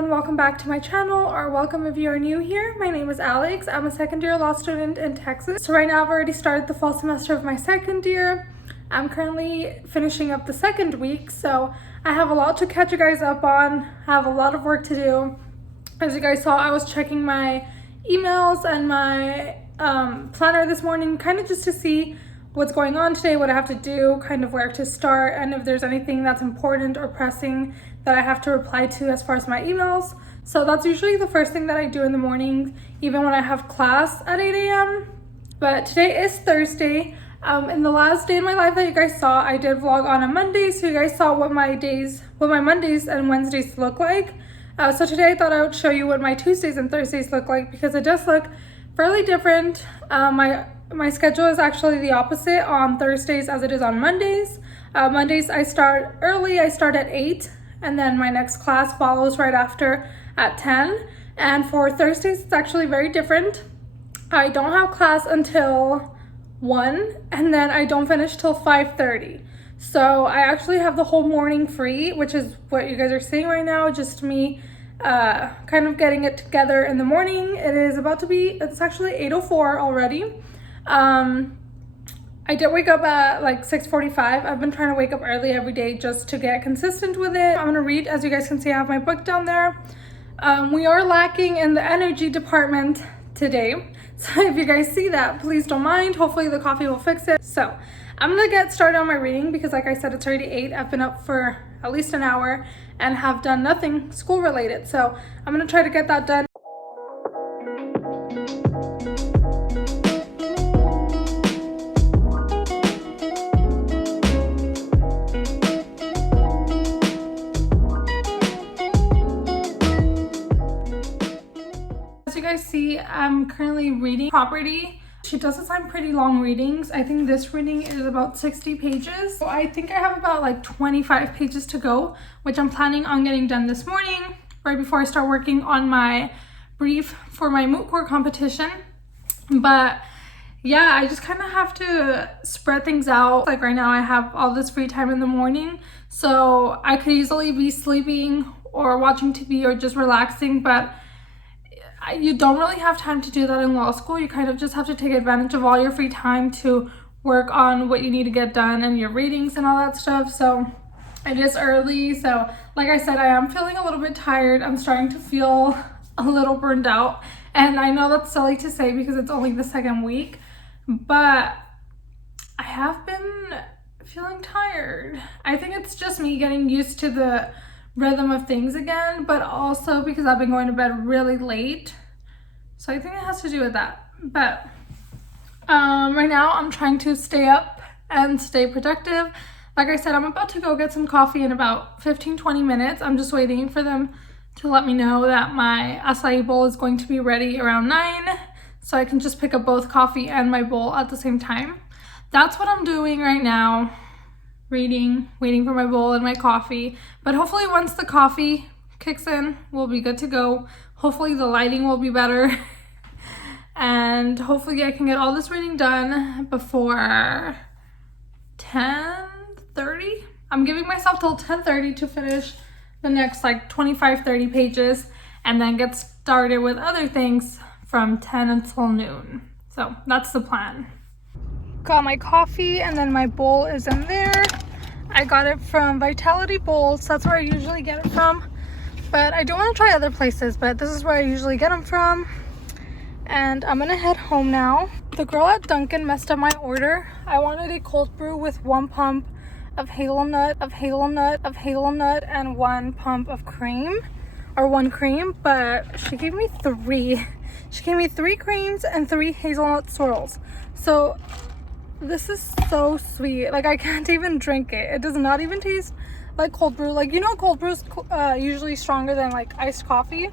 everyone, welcome back to my channel, or welcome if you are new here. My name is Alex. I'm a second year law student in Texas. So right now I've already started the fall semester of my second year. I'm currently finishing up the second week, so I have a lot to catch you guys up on. I have a lot of work to do. As you guys saw, I was checking my emails and my planner this morning, kind of just to see what's going on today, what I have to do, kind of where to start, and if there's anything that's important or pressing that I have to reply to as far as my emails. So that's usually the first thing that I do in the morning, even when I have class at 8 a.m. But today is Thursday. In the last day in my life that you guys saw, I did vlog on a Monday, so you guys saw what my Mondays and Wednesdays look like. So today I thought I would show you what my Tuesdays and Thursdays look like, because it does look fairly different. My schedule is actually the opposite on Thursdays as it is on Mondays. Mondays I start early, I start at 8, and then my next class follows right after at 10. And for Thursdays, it's actually very different. I don't have class until 1, and then I don't finish till 5:30. So I actually have the whole morning free, which is what you guys are seeing right now, just me kind of getting it together in the morning. It's actually 8:04 already. I did wake up at like 6:45. I've been trying to wake up early every day just to get consistent with it. I'm gonna read. As you guys can see, I have my book down there. We are lacking in the energy department today. So if you guys see that, please don't mind. Hopefully the coffee will fix it. So I'm gonna get started on my reading because, like I said, it's already 8. I've been up for at least an hour and have done nothing school related. So I'm gonna try to get that done. As you guys see, I'm currently reading Property. She does assign pretty long readings. I think this reading is about 60 pages. So I think I have about like 25 pages to go, which I'm planning on getting done this morning, right before I start working on my brief for my moot court competition. But yeah, I just kind of have to spread things out. Like right now I have all this free time in the morning, so I could easily be sleeping or watching TV or just relaxing, but you don't really have time to do that in law school. You kind of just have to take advantage of all your free time to work on what you need to get done and your readings and all that stuff. So it is early, so like I said, I am feeling a little bit tired. I'm starting to feel a little burned out, and I know that's silly to say because it's only the second week, but I have been feeling tired. I think it's just me getting used to the rhythm of things again, but also because I've been going to bed really late, so I think it has to do with that. But right now I'm trying to stay up and stay productive. Like I said, I'm about to go get some coffee in about 15-20 minutes. I'm just waiting for them to let me know that my acai bowl is going to be ready around 9, so I can just pick up both coffee and my bowl at the same time. That's what I'm doing right now. Reading, waiting for my bowl and my coffee. But hopefully once the coffee kicks in, we'll be good to go. Hopefully the lighting will be better. And hopefully I can get all this reading done before 10:30. I'm giving myself till 10:30 to finish the next like 25-30 pages, and then get started with other things from 10 until noon. So that's the plan. Got my coffee, and then my bowl is in there. I got it from Vitality Bowls. That's where I usually get it from, but I do want to try other places, but this is where I usually get them from. And I'm gonna head home now. The girl at Dunkin' messed up my order. I wanted a cold brew with 1 pump of hazelnut, and 1 pump of cream, or 1 cream, but she gave me 3. She gave me 3 creams and 3 hazelnut swirls. So this is so sweet. Like, I can't even drink it. It does not even taste like cold brew. Like, you know, cold brew is usually stronger than like iced coffee,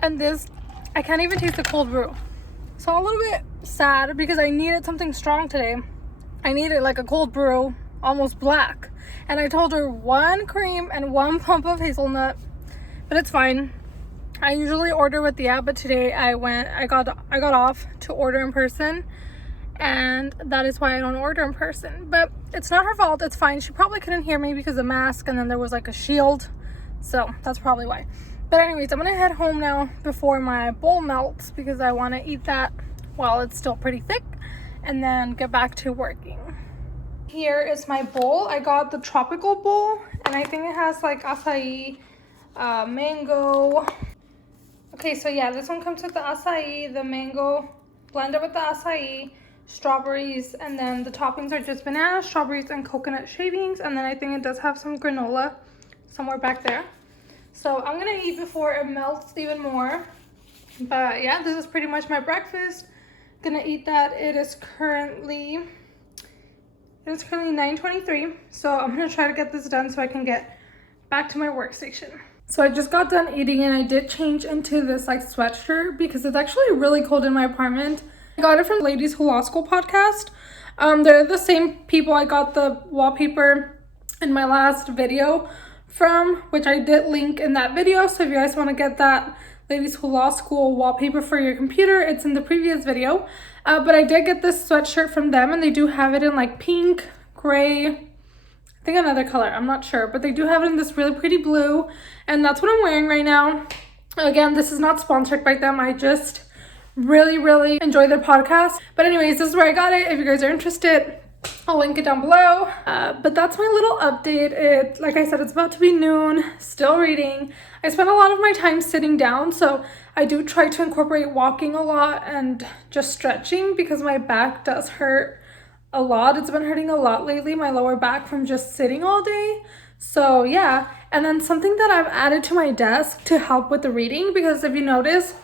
and this, I can't even taste the cold brew. So I'm a little bit sad because I needed something strong today. I needed like a cold brew, almost black, and I told her 1 cream and 1 pump of hazelnut, but it's fine. I usually order with the app, but today I got off to order in person, and that is why I don't order in person. But it's not her fault, it's fine. She probably couldn't hear me because of the mask, and then there was like a shield So that's probably why. But anyways, I'm gonna head home now before my bowl melts because I want to eat that while it's still pretty thick and then get back to working. Here is my bowl. I got the tropical bowl and I think it has like acai, mango. Okay, so yeah, this one comes with the acai, the mango blended with the acai, strawberries, and then the toppings are just banana, strawberries, and coconut shavings. And then I think it does have some granola somewhere back there. So I'm gonna eat before it melts even more. But yeah, this is pretty much my breakfast. Gonna eat that. It is currently 9:23. So I'm gonna try to get this done so I can get back to my workstation. So I just got done eating and I did change into this like sweatshirt because it's actually really cold in my apartment. I got it from Ladies Who Law School podcast. They're the same people I got the wallpaper in my last video from, which I did link in that video. So if you guys want to get that Ladies Who Law School wallpaper for your computer, it's in the previous video. But I did get this sweatshirt from them and they do have it in like pink, gray, I think another color, I'm not sure, but they do have it in this really pretty blue, and that's what I'm wearing right now. Again, this is not sponsored by them. I just really enjoy their podcast. But anyways, this is where I got it. If you guys are interested, I'll link it down below. But that's my little update. Like I said, it's about to be noon, still reading. I spend a lot of my time sitting down, so I do try to incorporate walking a lot and just stretching because my back does hurt a lot. It's been hurting a lot lately, my lower back, from just sitting all day. So yeah, and then something that I've added to my desk to help with the reading, because if you notice,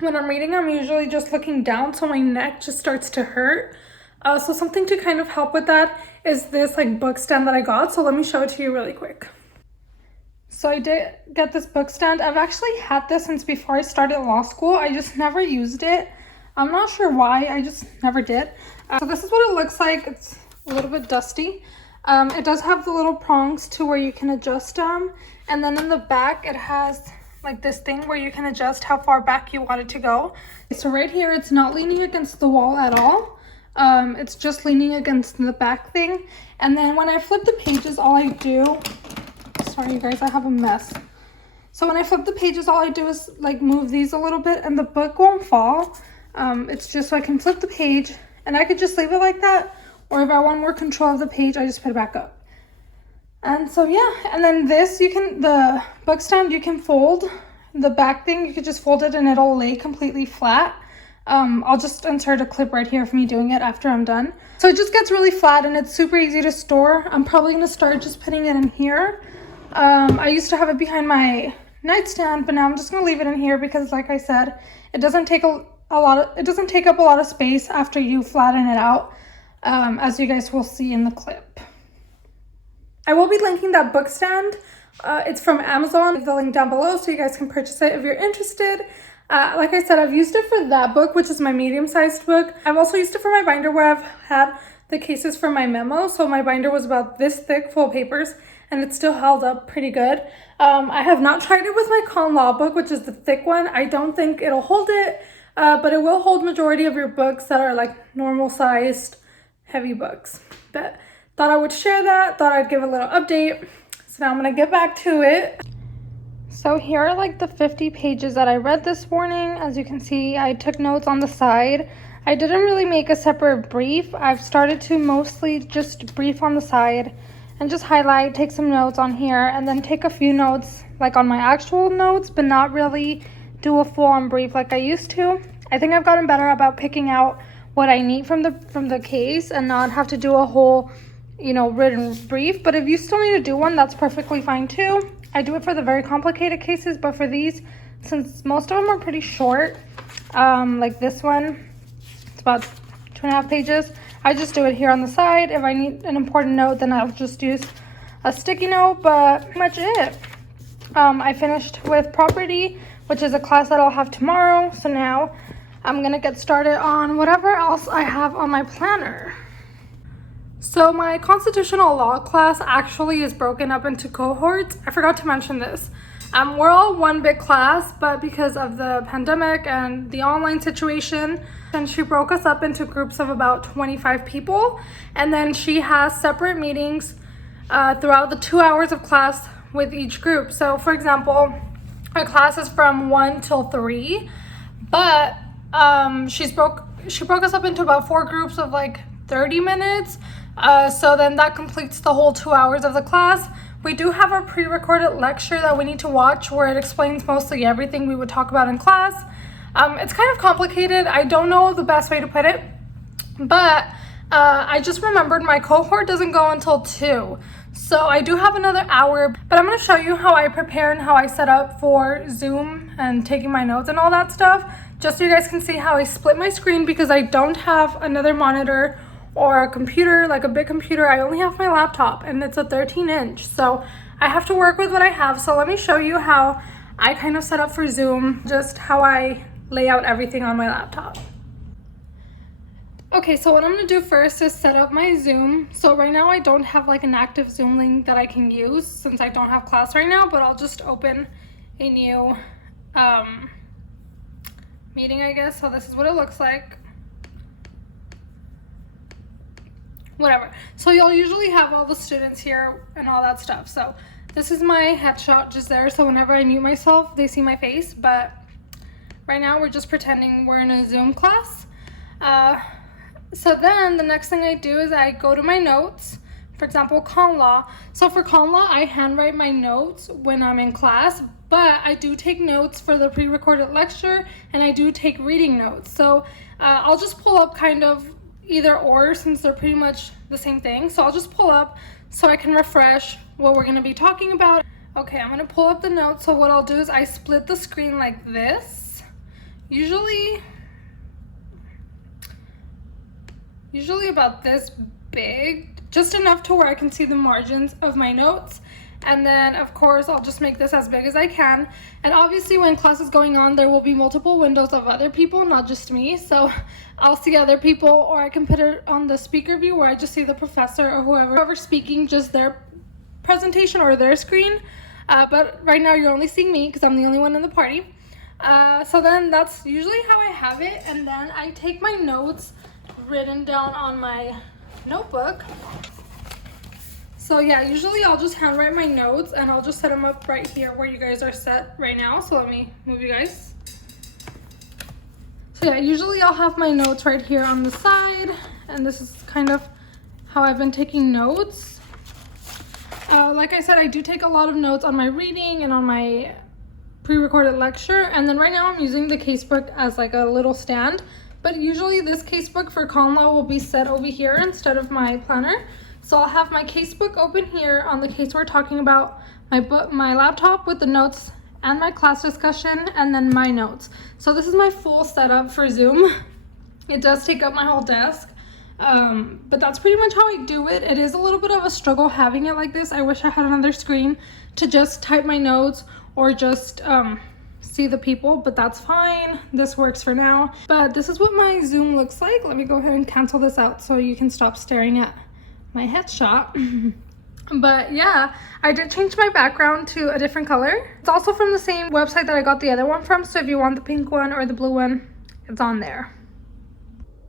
when I'm reading, I'm usually just looking down, so my neck just starts to hurt. So something to kind of help with that is this like book stand that I got. So let me show it to you really quick. So I did get this book stand. I've actually had this since before I started law school. I just never used it. I'm not sure why, I just never did. So this is what it looks like. It's a little bit dusty. It does have the little prongs to where you can adjust them. And then in the back, it has like this thing where you can adjust how far back you want it to go. So right here, it's not leaning against the wall at all. It's just leaning against the back thing. And then when I flip the pages, all I do, sorry you guys, I have a mess. So when I flip the pages, all I do is like move these a little bit and the book won't fall. It's just so I can flip the page and I could just leave it like that, or if I want more control of the page, I just put it back up. And so yeah, and then this, the book stand, you can fold the back thing. You could just fold it and it'll lay completely flat. I'll just insert a clip right here of me doing it after I'm done. So it just gets really flat and it's super easy to store. I'm probably gonna start just putting it in here. I used to have it behind my nightstand, but now I'm just gonna leave it in here because, like I said, it doesn't take it doesn't take up a lot of space after you flatten it out, as you guys will see in the clip. I will be linking that book stand. It's from Amazon. The link down below so you guys can purchase it if you're interested. Like I said, I've used it for that book, which is my medium-sized book. I've also used it for my binder where I've had the cases for my memo. So my binder was about this thick full of papers and it still held up pretty good. I have not tried it with my con law book, which is the thick one. I don't think it'll hold it. But it will hold majority of your books that are like normal sized heavy books. But thought I would share that, thought I'd give a little update. So now I'm gonna get back to it. So here are like the 50 pages that I read this morning. As you can see, I took notes on the side. I didn't really make a separate brief. I've started to mostly just brief on the side and just highlight, take some notes on here, and then take a few notes like on my actual notes, but not really do a full-on brief like I used to. I think I've gotten better about picking out what I need from the case and not have to do a whole, written brief. But if you still need to do one, that's perfectly fine too. I do it for the very complicated cases, but for these, since most of them are pretty short, like this one, it's about 2.5 pages. I just do it here on the side. If I need an important note, then I'll just use a sticky note, but pretty much it. I finished with property, which is a class that I'll have tomorrow. So now I'm gonna get started on whatever else I have on my planner. So my constitutional law class actually is broken up into cohorts. I forgot to mention this. We're all one big class, but because of the pandemic and the online situation, and she broke us up into groups of about 25 people. And then she has separate meetings throughout the 2 hours of class with each group. So for example, our class is from 1 till 3, but she broke us up into about 4 groups of like 30 minutes. So then that completes the whole 2 hours of the class. We do have a pre-recorded lecture that we need to watch where it explains mostly everything we would talk about in class. It's kind of complicated. I don't know the best way to put it, but I just remembered my cohort doesn't go until 2. So I do have another hour, but I'm going to show you how I prepare and how I set up for Zoom and taking my notes and all that stuff, just so you guys can see how I split my screen, because I don't have another monitor or a computer, like a big computer. I only have my laptop, and it's a 13-inch, so I have to work with what I have. So let me show you how I kind of set up for Zoom, just how I lay out everything on my laptop. Okay, so what I'm going to do first is set up my Zoom. So right now I don't have like an active Zoom link that I can use since I don't have class right now, but I'll just open a new meeting, I guess. So this is what it looks like. Whatever. So you'll usually have all the students here and all that stuff. So this is my headshot just there. So whenever I mute myself, they see my face. But right now we're just pretending we're in a Zoom class. So then the next thing I do is I go to my notes. For example, con law. So for con law, I handwrite my notes when I'm in class, but I do take notes for the pre-recorded lecture, and I do take reading notes. So I'll just pull up kind of either or, since they're pretty much the same thing. So I'll just pull up so I can refresh what we're going to be talking about. Okay, I'm going to pull up the notes. So what I'll do is I split the screen like this. Usually about this big, just enough to where I can see the margins of my notes. And then of course I'll just make this as big as I can. And obviously when class is going on, there will be multiple windows of other people, not just me. So I'll see other people, or I can put it on the speaker view where I just see the professor or whoever's speaking, just their presentation or their screen. But right now you're only seeing me because I'm the only one in the party. So then that's usually how I have it. And then I take my notes written down on my notebook. So yeah, usually I'll just handwrite my notes and I'll just set them up right here where you guys are set right now. So let me move you guys. So yeah, usually I'll have my notes right here on the side, and this is kind of how I've been taking notes. Like I said, I do take a lot of notes on my reading and on my pre-recorded lecture, and then right now I'm using the casebook as like a little stand. But usually this casebook for con law will be set over here instead of my planner. So I'll have my casebook open here on the case we're talking about, my laptop with the notes and my class discussion, and then my notes. So this is my full setup for Zoom. It does take up my whole desk, but that's pretty much how I do it. It is a little bit of a struggle having it like this. I wish I had another screen to just type my notes or just see the people, but that's fine. This works for now. But this is what my Zoom looks like. Let me go ahead and cancel this out so you can stop staring at my headshot. But yeah, I did change my background to a different color. It's also from the same website that I got the other one from, so if you want the pink one or the blue one, it's on there.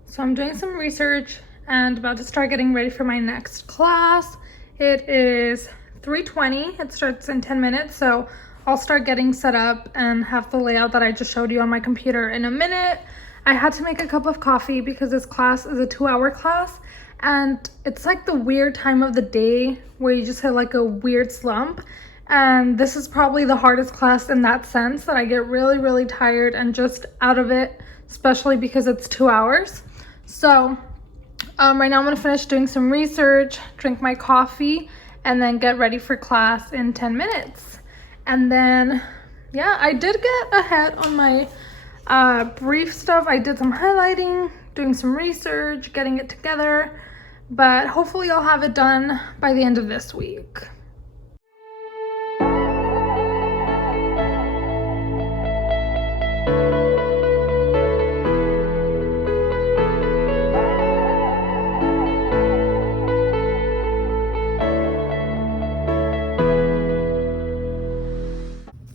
So I'm doing some research and about to start getting ready for my next class. It is 3:20. It starts in 10 minutes, so I'll start getting set up and have the layout that I just showed you on my computer in a minute. I had to make a cup of coffee because this class is a 2-hour class, and it's like the weird time of the day where you just hit like a weird slump. And this is probably the hardest class in that sense, that I get really, really tired and just out of it, especially because it's 2 hours. So right now I'm gonna finish doing some research, drink my coffee, and then get ready for class in 10 minutes. And then, yeah, I did get ahead on my brief stuff. I did some highlighting, doing some research, getting it together, but hopefully I'll have it done by the end of this week.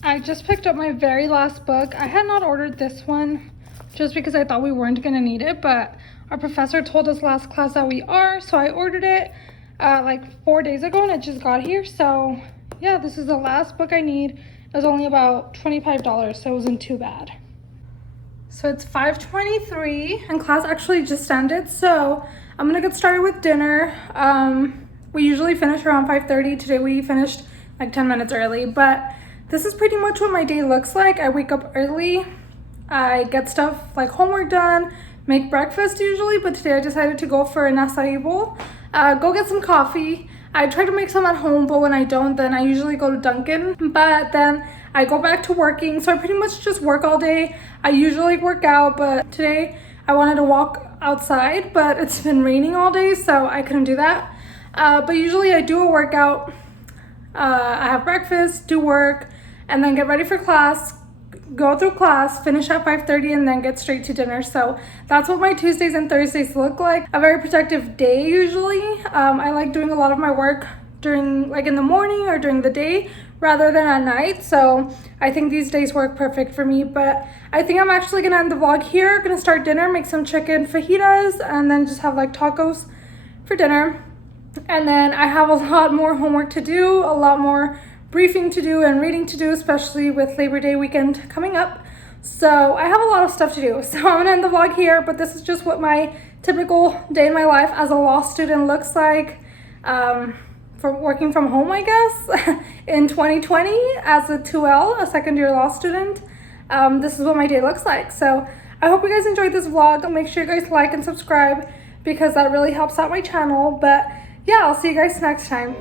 I just picked up my very last book. I had not ordered this one just because I thought we weren't gonna need it, but our professor told us last class that we are, so I ordered it like 4 days ago and it just got here. So yeah, this is the last book I need. It was only about $25, so it wasn't too bad. So it's 5:23 and class actually just ended, so I'm gonna get started with dinner. We usually finish around 5:30. Today we finished like 10 minutes early, but this is pretty much what my day looks like. I wake up early, I get stuff like homework done, make breakfast usually, but today I decided to go for an acai bowl, go get some coffee. I try to make some at home, but when I don't, then I usually go to Dunkin', but then I go back to working, so I pretty much just work all day. I usually work out, but today I wanted to walk outside, but it's been raining all day, so I couldn't do that. But usually I do a workout, I have breakfast, do work, and then get ready for class, go through class, finish at 5:30, and then get straight to dinner. So that's what my Tuesdays and Thursdays look like. A very productive day usually. I like doing a lot of my work during, like in the morning or during the day rather than at night. So I think these days work perfect for me, but I think I'm actually gonna end the vlog here. Gonna start dinner, make some chicken fajitas, and then just have like tacos for dinner. And then I have a lot more homework to do, a lot more briefing to do and reading to do, especially with Labor Day weekend coming up. So I have a lot of stuff to do. So I'm gonna end the vlog here, but this is just what my typical day in my life as a law student looks like, from working from home, I guess, in 2020 as a 2L, a second year law student. This is what my day looks like. So I hope you guys enjoyed this vlog. Make sure you guys like and subscribe because that really helps out my channel. But yeah, I'll see you guys next time.